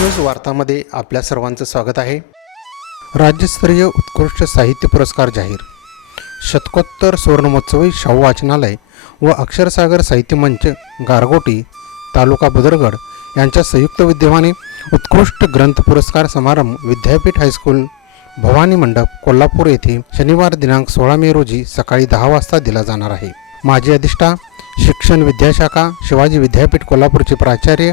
News वार्तामध्ये आपल्या सर्वांचं स्वागत आहे। राज्यस्तरीय उत्कृष्ट साहित्य पुरस्कार जाहीर। शतकोत्तर सुवर्णमहोत्सवी शाहू वाचनालय व अक्षरसागर साहित्य मंच गारगोटी तालुका बुदरगड यांच्या संयुक्त विद्यमाने उत्कृष्ट ग्रंथ पुरस्कार समारंभ विद्यापीठ हायस्कूल भवानी मंडप कोल्हापूर येथे शनिवार दिनांक 16 मे रोजी सकाळी 10 वाजता दिला जाणार आहे। माजी अधिष्ठा शिक्षण विद्याशाखा शिवाजी विद्यापीठ कोल्हापूरचे प्राचार्य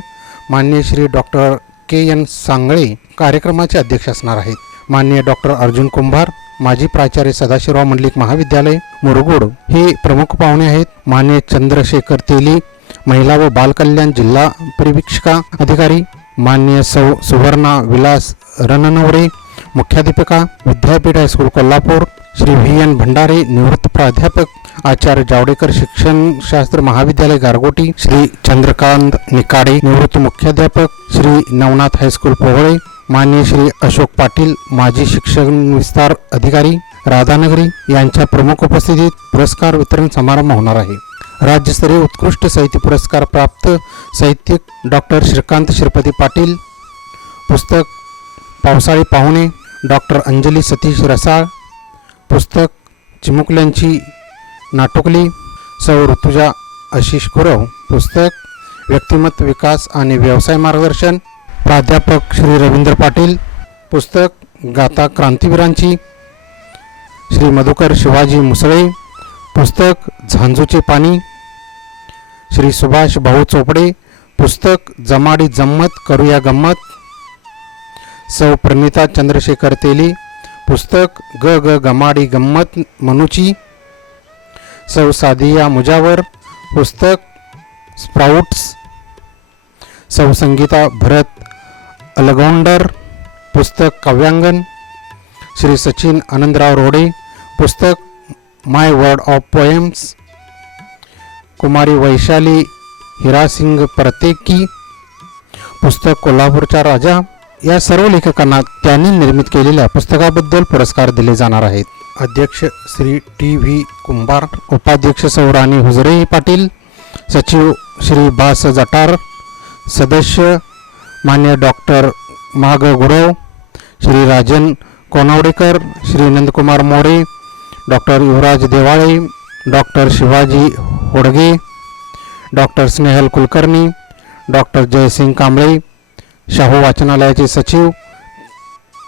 माननीय श्री डॉक्टर के.एन. सांगळे कार्यक्रमाचे अध्यक्ष असणार आहेत। माननीय डॉक्टर अर्जुन कुंभार माजी प्राचार्य सदाशिवराव मंडलिक महाविद्यालय मुरगुड हे प्रमुख पाहुणे आहेत। माननीय चंद्रशेखर तेली महिला व बाल कल्याण जिल्हा परिवीक्षका अधिकारी, माननीय सौ सुवर्णा विलास रणनवरे मुख्याध्यापिका विद्यापीठ हायस्कूल कोल्हापूर, श्री व्ही.एन. भंडारे निवृत्त प्राध्यापक आचार्य जावडेकर शिक्षणशास्त्र महाविद्यालय गारगोटी, श्री चंद्रकांत निकाडे निवृत्त मुख्याध्यापक श्री नवनाथ हायस्कूल पोहळे, माननीय श्री अशोक पाटील माजी शिक्षण विस्तार अधिकारी राधानगरी यांच्या प्रमुख उपस्थितीत पुरस्कार वितरण समारंभ होणार आहे। राज्यस्तरीय उत्कृष्ट साहित्य पुरस्कार प्राप्त साहित्यिक डॉक्टर श्रीकांत श्रीपती पाटील, पुस्तक पावसाळी पाहुणे डॉक्टर अंजली सतीश रसाळ, पुस्तक चिमुकल्यांची नाटुकली सौ ऋतुजा आशिष गुरव, पुस्तक व्यक्तिमत्व विकास आणि व्यवसाय मार्गदर्शन प्राध्यापक श्री रवींद्र पाटील, पुस्तक गाथा क्रांतीवीरांची श्री मधुकर शिवाजी मुसळे, पुस्तक झांजूचे पाणी श्री सुभाष भाऊ चोपडे, पुस्तक जमाडी जम्मत करूया गम्मत सौ प्रणिता चंद्रशेखर तेली, पुस्तक ग ग गमाडी गम्मत मनुची सौ सादिया मुजावर, पुस्तक स्प्राउट्स सौ संगीता भरत अलगोंडर, पुस्तक काव्यांगन श्री सचिन आनंदराव रोडे, पुस्तक माय वर्ड ऑफ पोएम्स कुमारी वैशाली हिरासिंग परतेकी, पुस्तक कोल्हापूरचा राजा। या सर्व लेखकांना त्यांनी निर्मित केलेल्या पुस्तकाबद्दल पुरस्कार दिले जाणार आहेत। अध्यक्ष श्री टी.व्ही. कुंभार, उपाध्यक्ष सौ राणी हुजरे पाटील, सचिव श्री बास जटार, सदस्य मान्य डॉक्टर माग Gurav, Shri Rajan Konawadekar, Shri Nandkumar More, doctor Yuvraj Dewale, doctor Shivaji Hodge, doctor Snehal Kulkarni, doctor Jaysing Kamble, Shahu वाचनालयाचे सचिव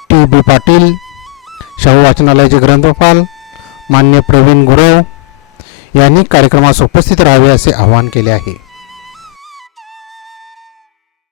टी.बी. पाटील, शाहू वाचनालयाचे ग्रंथपाल मान्य प्रवीण गुरव यांनी कार्यक्रमास उपस्थित राहावे असे आवाहन केले आहे।